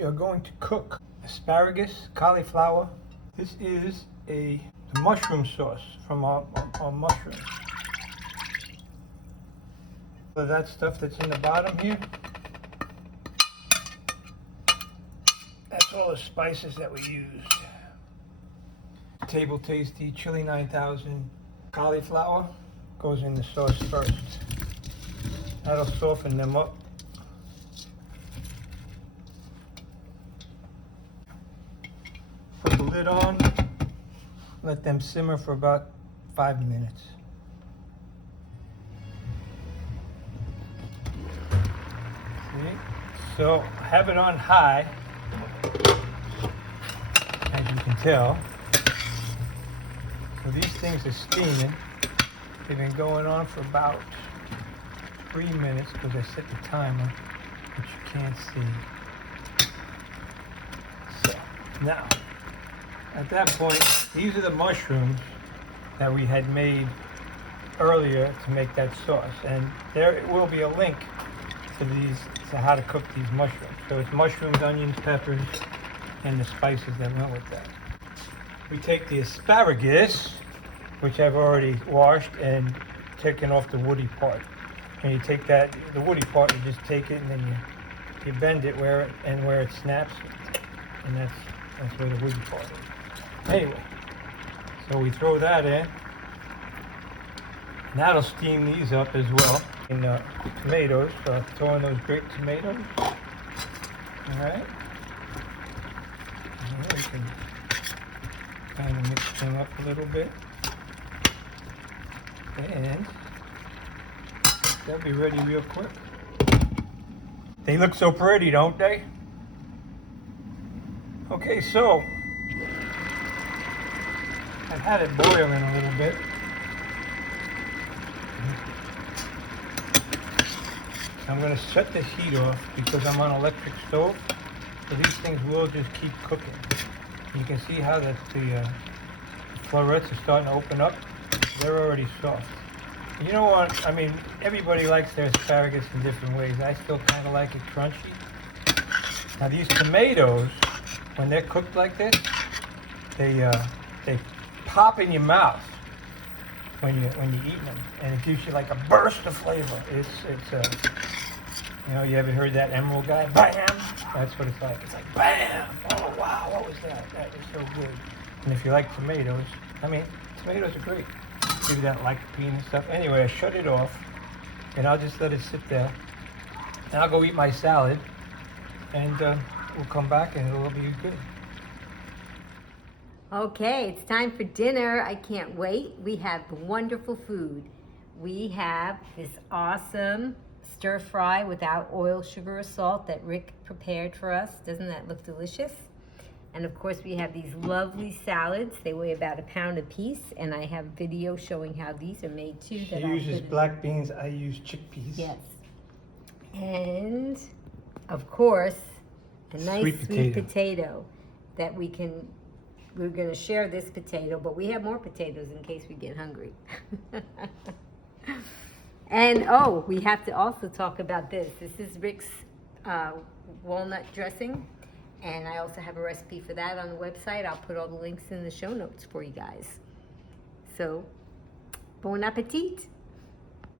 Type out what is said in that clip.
We are going to cook asparagus, cauliflower. This is a mushroom sauce from our mushrooms. So that stuff that's in the bottom here, that's all the spices that we used. Table tasty chili 9000 cauliflower goes in the sauce first. That'll soften them up. Put the lid on, let them simmer for about 5 minutes. See? So have it on high, as you can tell. So these things are steaming. They've been going on for about 3 minutes because I set the timer, which you can't see. So now, at that point, these are the mushrooms that we had made earlier to make that sauce, and there will be a link to how to cook these mushrooms. So it's mushrooms, onions, peppers, and the spices that went with that. We take the asparagus, which I've already washed and taken off the woody part. And you take that, the woody part, you just take it and then you bend it where it snaps, and that's where the woody part is. Anyway, so we throw that in, and that'll steam these up as well. And tomatoes, so I'm throwing those grape tomatoes. All right, and we can kind of mix them up a little bit, and they'll be ready real quick. They look so pretty, don't they? Okay, so I've had it boiling a little bit. I'm going to shut the heat off because I'm on electric stove, so these things will just keep cooking. You can see how the florets are starting to open up. They're already soft. You know what? I mean, everybody likes their asparagus in different ways. I still kind of like it crunchy. Now these tomatoes, when they're cooked like this, they pop in your mouth when you're eating them, and it gives you like a burst of flavor. It's you know, you ever heard that Emerald guy? Bam! That's what it's like. It's like bam! Oh wow, what was that? That was so good. And if you like tomatoes, I mean, tomatoes are great. Give you that lycopene and stuff. Anyway, I shut it off, and I'll just let it sit there. And I'll go eat my salad, and we'll come back and it'll be good. Okay, it's time for dinner. I can't wait. We have wonderful food. We have this awesome stir fry without oil, sugar, or salt that Rick prepared for us. Doesn't that look delicious? And of course we have these lovely salads. They weigh about a pound a piece, and I have video showing how these are made too. She uses black beans, I use chickpeas. Yes. And of course, a nice sweet potato that we're gonna share this potato, but we have more potatoes in case we get hungry. And oh, we have to also talk about this. This is Rick's walnut dressing. And I also have a recipe for that on the website. I'll put all the links in the show notes for you guys. So, bon appetit.